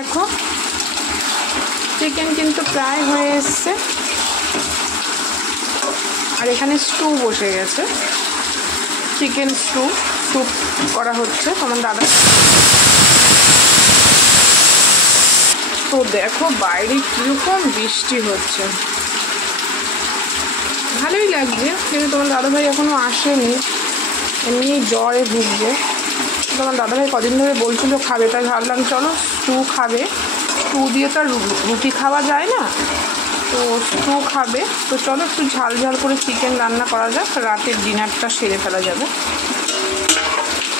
দেখো চিকেন কিন্তু প্রায় হয়ে এসছে, আর এখানে স্টু বসে গেছে, চিকেন স্যুপ করা হচ্ছে তোমার দাদা। তো দেখো বাইরে কীরকম বৃষ্টি হচ্ছে, ভালোই লাগছে, কিন্তু তোমার দাদাভাই এখনও আসেনি, এমনি জ্বরে ভুগছে। তোমার দাদাভাই কদিন ধরে বলছিল খাবে, তাই ভাবলাম চলো স্টু খাবে, স্টু দিয়ে তো আর রুটি খাওয়া যায় না, তো স্টু খাবে, তো চলো একটু ঝাল ঝাল করে চিকেন রান্না করা যাক, রাতের ডিনারটা সেরে ফেলা যাবে।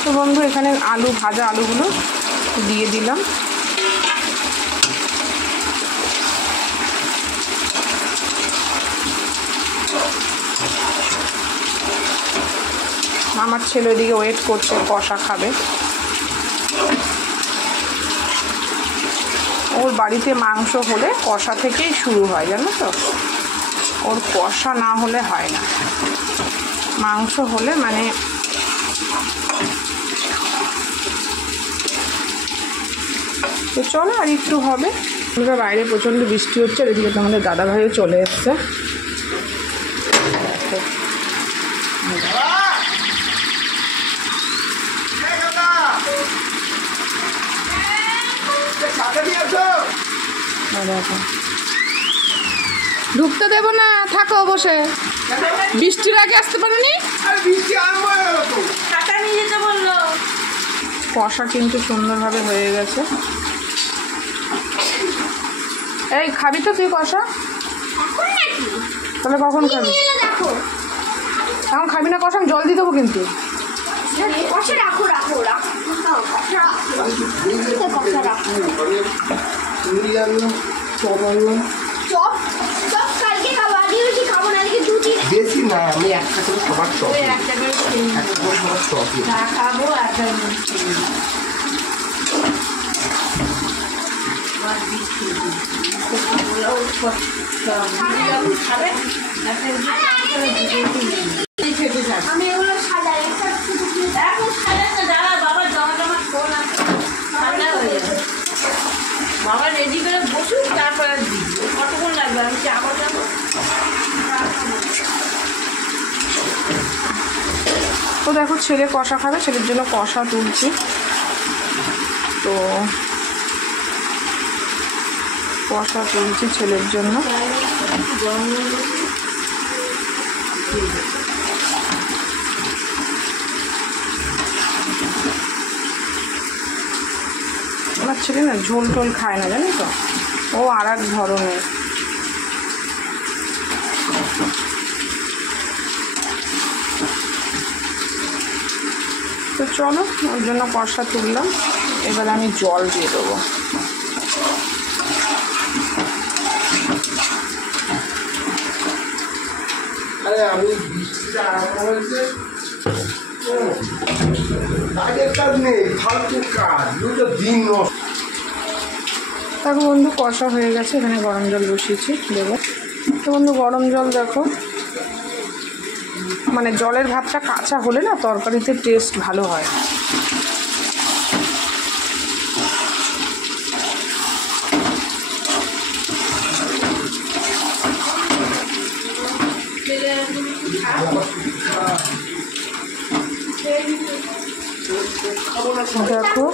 তো বন্ধু এখানে ভাজা আলুগুলো দিয়ে দিলাম, আমার ছেলে ওইদিকে ওয়েট করছে, কষা খাবে। ওর বাড়িতে মাংস হলে কষা থেকেই শুরু হয়, জানো তো, ওর কষা না হলে হয় না, মাংস হলে মানে তো চলো আর একটু হবে। আমরা বাইরে প্রচণ্ড বৃষ্টি হচ্ছে, এদিকে তোমাদের দাদাভাইও চলে এসছে। ঢুকতে দেবো না, থাকো বসে, বৃষ্টির আগে আসতে পারোনি। কষা কিন্তু সুন্দরভাবে হয়ে গেছে। এই খাবি তো তুই কষা? তাহলে কখন খাবি? এখন খাবি না কষা? আমি জল দিয়ে দেবো কিন্তু। বেশি না, আমি একটা করে সবার চপ খাবো। আমি এগুলো সাজাই, বাবা রেডি করে বসুক, তারপরে কতক্ষণ লাগবে, আমি যাবো যাবো। তো দেখো ছেলে কষা খাবে, ছেলের জন্য কষা তুলছি। তো কষা তুলছি ছেলের জন্য। আমার ছেলে না ঝোল টোল খায় না, জানি তো, ও আর এক ধরনের। তো চলো ওর জন্য কষা তুললাম, এবার আমি জল দিয়ে দেবো। আমি বৃষ্টিটা আরম্ভ হয়েছে, কাজের কাজ নেই, ফালতু কাজ, দুটো দিন নষ্ট। দেখো বন্ধু কষা হয়ে গেছে, এখানে গরম জল বসিয়েছি দেবো। তো বন্ধু গরম জল দেখো, মানে জলের ভাতটা কাঁচা হলে না তরকারিতে টেস্ট ভালো হয়। দেখো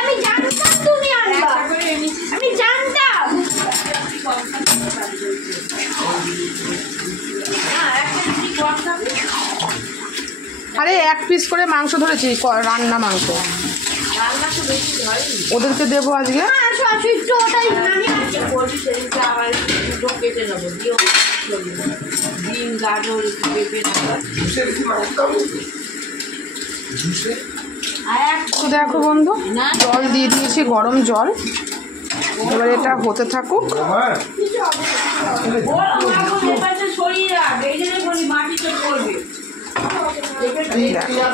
আমি জানতাম তুমি আনবা, আমি জানতাম। আরে এক পিস করে মাংস ধরেছি, রান্না মাংস, ওদেরকে দেবো আজকে। ডিম, গাজর, পেঁপে, তো দেখো বন্ধু জল দিয়ে দিয়েছি, গরম জল, এবার এটা হতে থাকুক।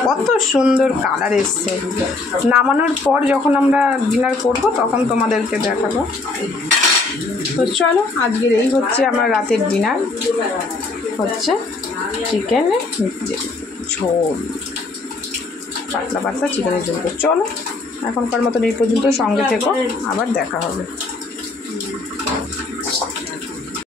কত সুন্দর কালার এসছে। নামানোর পর যখন আমরা ডিনার করব তখন তোমাদেরকে দেখাবো। তো চলো আজকের এই হচ্ছে আমার রাতের ডিনার, হচ্ছে চিকেন ঝোল। পাতলা পাতলা চিকেনের ঝোল করবো। চলো এখনকার মতন এই পর্যন্ত, সঙ্গে থেকো, আবার দেখা হবে।